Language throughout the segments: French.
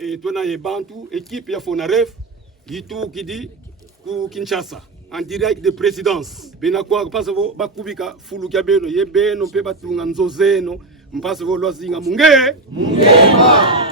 et tona e bantu équipe ya Fonarev yitu kidi ku Kinshasa en direct de présidence benakwa mpasa vo bakubika fulu kya beno yebeno mpe batunga nzozeno mpasa vo lwazinga mungema.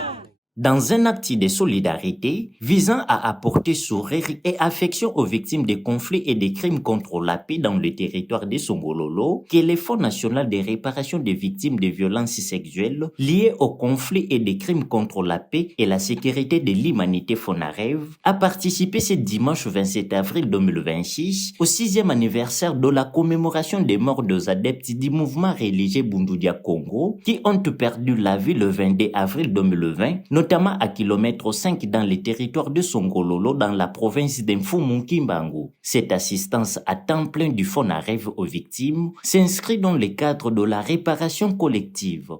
Dans un acte de solidarité visant à apporter sourire et affection aux victimes des conflits et des crimes contre la paix dans le territoire de Songololo, que le Fonds national de réparation des victimes de violences sexuelles liées aux conflits et des crimes contre la paix et la sécurité de l'humanité Fonarev a participé ce dimanche 27 avril 2026 au 6e anniversaire de la commémoration des morts des adeptes du mouvement religieux Bundudia Congo qui ont perdu la vie le 22 avril 2020, notamment à kilomètre 5 dans les territoires de Songololo dans la province d'Mfumu-Kimbangu. Cette assistance à temps plein du Fonarev aux victimes s'inscrit dans le cadre de la réparation collective.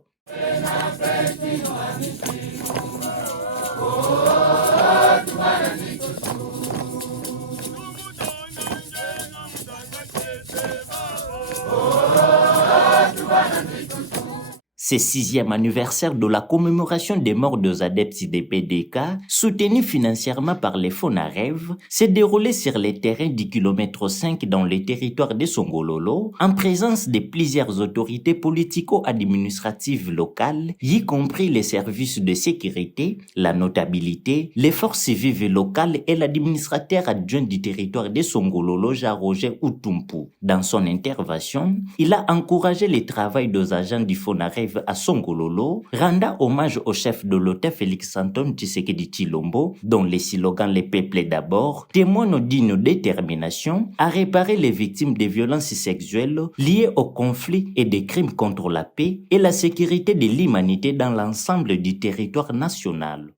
Ce 6e anniversaire de la commémoration des morts des adeptes des PDK, soutenu financièrement par les Fonarev, s'est déroulé sur les terrains du kilomètre 5 dans le territoire de Songololo, en présence de plusieurs autorités politico-administratives locales, y compris les services de sécurité, la notabilité, les forces vives locales et l'administrateur adjoint du territoire de Songololo, Jean-Roger Utumpu. Dans son intervention, il a encouragé le travail des agents du Fonarev à Songololo, rendant hommage au chef de l'OTA Félix Antoine Tshisekedi Tshilombo, dont les slogans "Les peuples d'abord" témoignent d'une détermination à réparer les victimes des violences sexuelles liées aux conflits et des crimes contre la paix et la sécurité de l'humanité dans l'ensemble du territoire national.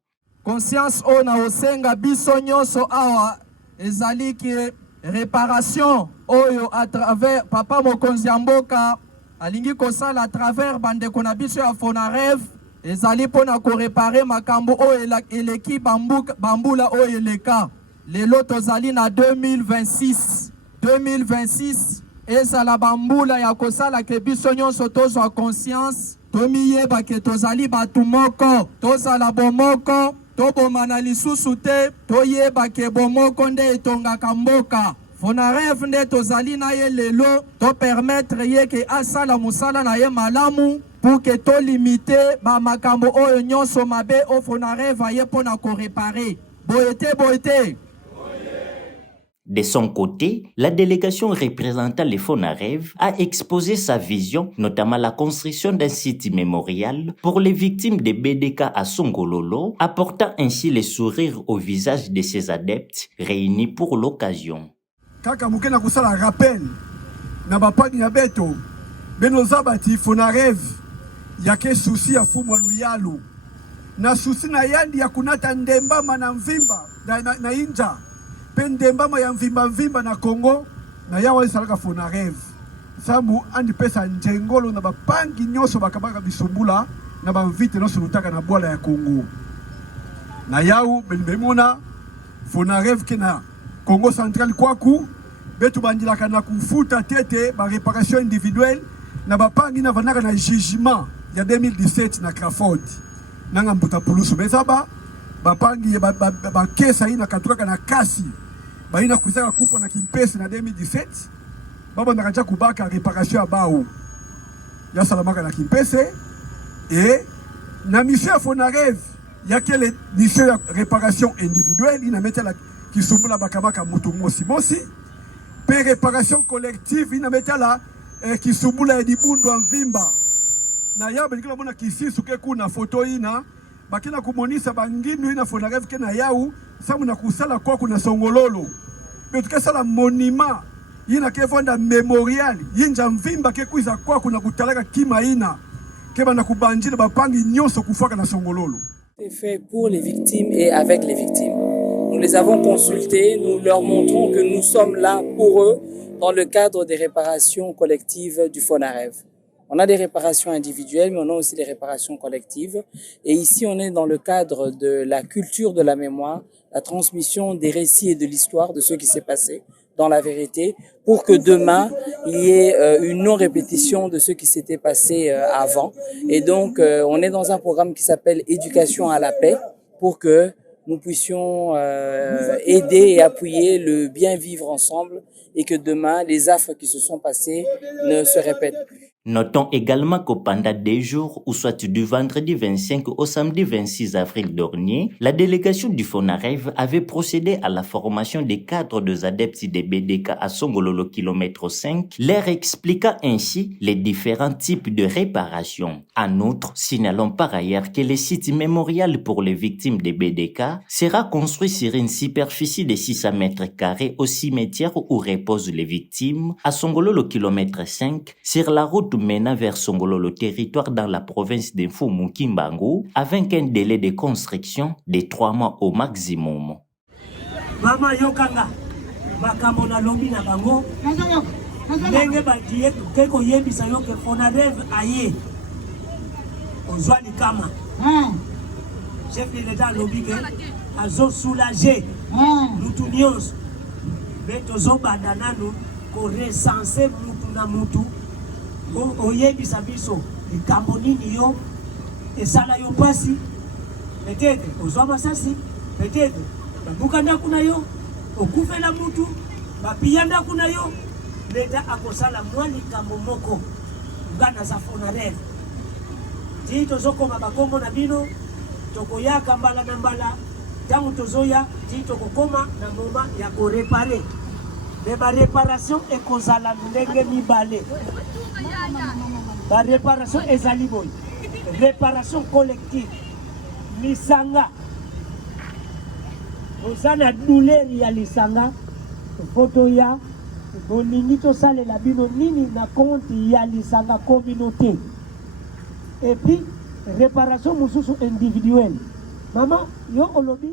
Conscience ona osenga biso nyonso awa ezali ki réparation oyo à travers papa mokonzi ya mboka alingi kosala à travers bandeko na biso ya Fonarev ezali pona ko réparer makambo oyo eleki bambula oyo eleka lelo tozali na 2026 ezala bambula ya kosala ke biso nyonso tozwa conscience tomiyeba ke tozali batu moko tozala bomoko tobomana lisusu te toyeba ke bomoko nde etongaka mboka. Fonarev nde tozali na ye lelo to permettre ye ke asala musala na ye malamu pour que to limiter ba makambo oyo nyonso mabe o Fonarev aye pona ko réparer. Boyete. De son côté, la délégation représentant les Fonarev a exposé sa vision, notamment la construction d'un site mémorial pour les victimes des BDK à Songololo, apportant ainsi le sourire au visage de ses adeptes réunis pour l'occasion. Kaka mukena kusala rappel na bapani ya beto beno zabati Fonarev yake susi ya fumu luyalu na susi na yandi ya kunata ndembama na mvimba na inja pe ndembama ya mvimba na Congo na yawa isalaka Fonarev samu andi pesa njengolo na bapangi nyoso bakabaka bisumbula na bamvite noso lutaka na bola ya Congo na yau benbemona Fonarev kena Congo central kwaku betu bandilaka na kufuta tete ba réparation individuelle na bapangi na vanaka na jugement ya 2017 na Crawford nanga mbuta pulusu bezaba bapangi ba kesa ina katuka na kasi baina kuzaka kufa na kimpesi na 2017 baba ndakacha kubaka réparation ya bao ya salamaka na kimpese et na mission Fonarev ya kele mission ya réparation individuelle ina metela Kisumbula bakamaka mutu mosi pe réparation collective ina metala Kisumbula edibundu mvimba na yao belikila mona kisisu ke kuna foto ina bakina kumonisa bangindu ina Fonarev ke na yao samu na kusala kwa kuna Songololo betuke sala monument ina ke vonda memorial yinja mvimba ke kuiza kwa kuna kutalaka kima ina ke bana kubanjina bapangi nyoso kufaka na Songololo. C'est fait pour les victimes et avec les victimes. Nous les avons consultés, nous leur montrons que nous sommes là pour eux dans le cadre des réparations collectives du Fonarev. On a des réparations individuelles, mais on a aussi des réparations collectives. Et ici, on est dans le cadre de la culture de la mémoire, la transmission des récits et de l'histoire de ce qui s'est passé dans la vérité, pour que demain, il y ait une non-répétition de ce qui s'était passé avant. Et donc, on est dans un programme qui s'appelle Éducation à la paix, pour que nous puissions aider et appuyer le bien vivre ensemble et que demain, les affres qui se sont passées ne se répètent plus. Notons également que pendant 2 jours, ou soit du vendredi 25 au samedi 26 avril dernier, la délégation du FONAREV avait procédé à la formation des cadres des adeptes des BDK à Songololo kilomètre 5, leur expliquant ainsi les différents types de réparations. En outre, signalons par ailleurs que le site mémorial pour les victimes des BDK sera construit sur une superficie de 600 mètres carrés au cimetière où reposent les victimes à Songololo kilomètre 5 sur la route menant vers Songololo, territoire dans la province d'Infumu Kimbangu, avec un délai de construction de 3 mois au maximum. Mama yokanga makambo na lombi na bango ndenge batie keko yebisa yo ke FONAREV aye ozwa likama chef de l'état lobi ke azo soulager lutu nyonso be tozobanda nanu ko recenser mutu na mutu oyebisa biso likambo nini yo esala yo pasi peut-être ozwa masasi peut-être babuka ndaku na yo okufela mutu bapiya ndaku na yo leta akosala mwa likambo moko ngana za FONAREV ti tozokoma bakombo na bino tokoyaka mbala na mbala ntango tozoya ti tokokoma na moma ya korepare me bareparation ekozala ndenge mibale. La réparation ezali boy. Réparation collective. Lisanga. Ozana douleur ya lisanga. Photo ya bolingi to sale la bino nini na compte ya lisanga communauté. Et puis réparation mususu individuelle. Maman, yo olobi